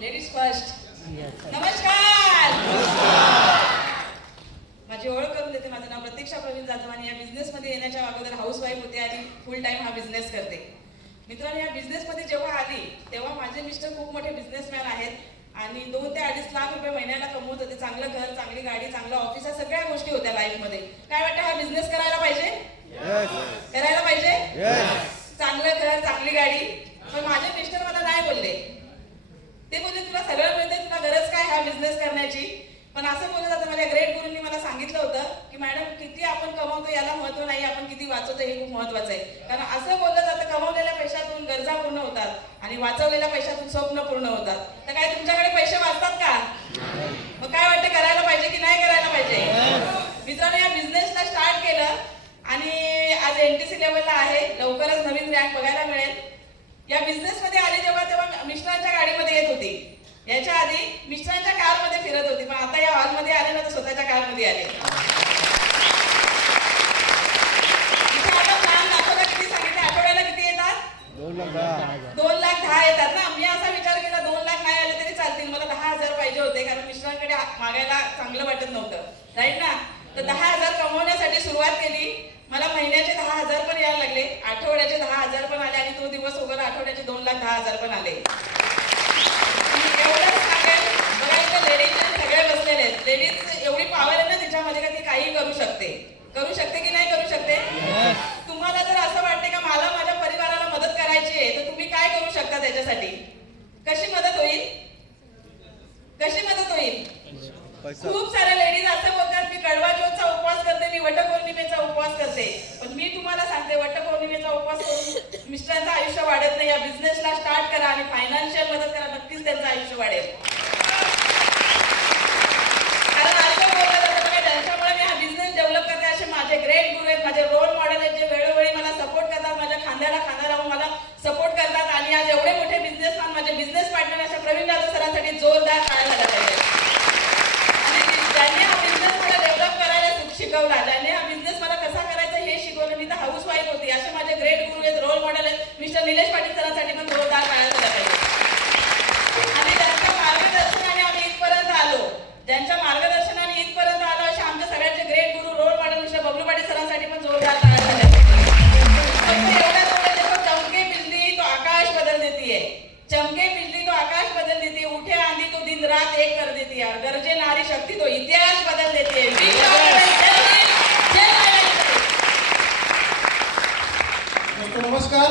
Ladies first. नमस्कार. माझी ओळख करून देते. माझं नाव प्रतीक्षा प्रवीण जाधव आणि या बिझनेसमध्ये येण्याच्या अगोदर हाऊसवाईफ होते आणि फुल टाइम हा बिझनेस करते. मित्रांनो, या बिझनेसमध्ये जेव्हा आली तेव्हा माझे मिस्टर खूप मोठे बिझनेसमॅन आहेत आणि 2 ते 2.5 लाख रुपये महिन्याला कमवत होते. चांगलं घर, चांगली गाडी, चांगलं ऑफिस, या सगळ्या गोष्टी होत्या लाईफमध्ये. काय वाटतं, हा बिझनेस करायला पाहिजे? करायला पाहिजे. चांगलं घर, चांगली गाडी. पण माझे मिस्टर मला नाही बोलले. ते बोलले तुला सगळं मिळते, तुला गरज काय हा बिझनेस करण्याची. पण असं बोलत जातं, माझ्या ग्रेट गुरूंनी मला सांगितलं होतं की मॅडम, किती आपण कमवतो याला महत्व नाही, आपण किती वाचवतो हे खूप महत्वाचं आहे. कारण असं बोललं जातं, कमवलेल्या पैशातून गरजा पूर्ण होतात आणि वाचवलेल्या पैशातून स्वप्न पूर्ण होतात. तर काय तुमच्याकडे पैसे वाचतात का? मग काय वाटतं, करायला पाहिजे की नाही करायला पाहिजे? मित्रांनो, या बिझनेसला स्टार्ट केलं आणि आज NTC लेवलला आहे. लवकरच नवीन रँक बघायला मिळेल. या बिझनेसमध्ये आले तेव्हा मिस्टरांच्या गाडीमध्ये येत होती. याच्या आधी मिस्टरांच्या कारमध्ये फिरत होती, पण आता या हॉलमध्ये आले ना तर स्वतःच्या कारमध्ये आले. इथे आपण लहान दाखवला किती सांगितले, आठवड्याला किती येतात? 2,10,000 येतात ना. मी असा विचार केला 2 लाख नाही आले तरी चालतील, मला 10,000 पाहिजे होते, कारण मिस्टरांकडे मागायला चांगलं वाटत नव्हतं, राईट ना. तर 10,000 कमवण्यासाठी सुरुवात केली. मला महिन्याचे 10,000 पण यायला लागले, आठवड्याचे 10,000 पण आले आणि तो दिवस वगैरे आठवड्याचे 2,10,000 पण आले. एवढंच सांगेल, बघा लेडीज सगळे बसलेले आहेत. लेडीज एवढी पॉवर आहे ना तिच्यामध्ये का ती काही करू शकते. करू शकते की नाही करू शकते? तुम्हाला जर असं वाटते का मला माझ्या परिवाराला मदत करायची आहे, तर तुम्ही काय करू शकता त्याच्यासाठी? कशी मदत होईल? कशी मदत होईल? खूप साऱ्या लेडीज असं बोलतात, मी कडवा चौथचा उपवास करते, मी वटपौर्णिमेचा उपवास करते. पण मी तुम्हाला सांगते, वटपौर्णिमेचा उपवास करून मिस्टरांचं आयुष्य वाढत नाही. या बिझनेसला स्टार्ट करा आणि फायनान्शियल मदत करा, नक्कीच त्यांचं आयुष्य वाढेल. कारण असं बोललं जातं बघा, ज्यांच्यामुळे मी हा बिझनेस डेव्हलप करते असे माझे ग्रेट गुरु आहेत, माझे रोल मॉडेल आहेत, जे वेळोवेळी मला सपोर्ट करतात, माझ्या खांद्याला खांदा लावून मला सपोर्ट करतात. आणि आज एवढे मोठे बिझनेसमॅन, माझे बिझनेस पार्टनर अशा प्रवीण जाधव सरांसाठी जोरदार टाळ्या झाल्या पाहिजे. ज्यांनी हा बिझनेस मला डेव्हलप करायला शिकवला, ज्यांनी हा बिझनेस मला कसा करायचा हे शिकवलं. मी तर हाऊस वाईफ होती, असे माझे ग्रेट गुरु आहेत, रोल मॉडेल आहेत. मिस्टर निलेश पाटील सरांसाठी पण जोरदार टाळ्या झाल्या पाहिजे. आणि त्यांच्या मार्गदर्शनाने आम्ही इथपर्यंत आलो. ज्यांच्या मार्गदर्शनाने इथपर्यंत आलो असे आमच्या सगळ्यांचे ग्रेट गुरु, role model mister Bablu Patil सरांसाठी पण जोरदार टाळ्या झाल्या पाहिजे. एवढ्याच देखो, चमके बिजली तो आकाश बदल देती है, चमके बिजली तो आकाश बदल देती है, उठे आंधी तो दिन रात एक कर देती है, गरजे नारी शक्ति तो इतिहास बदल देती है. नमस्कार.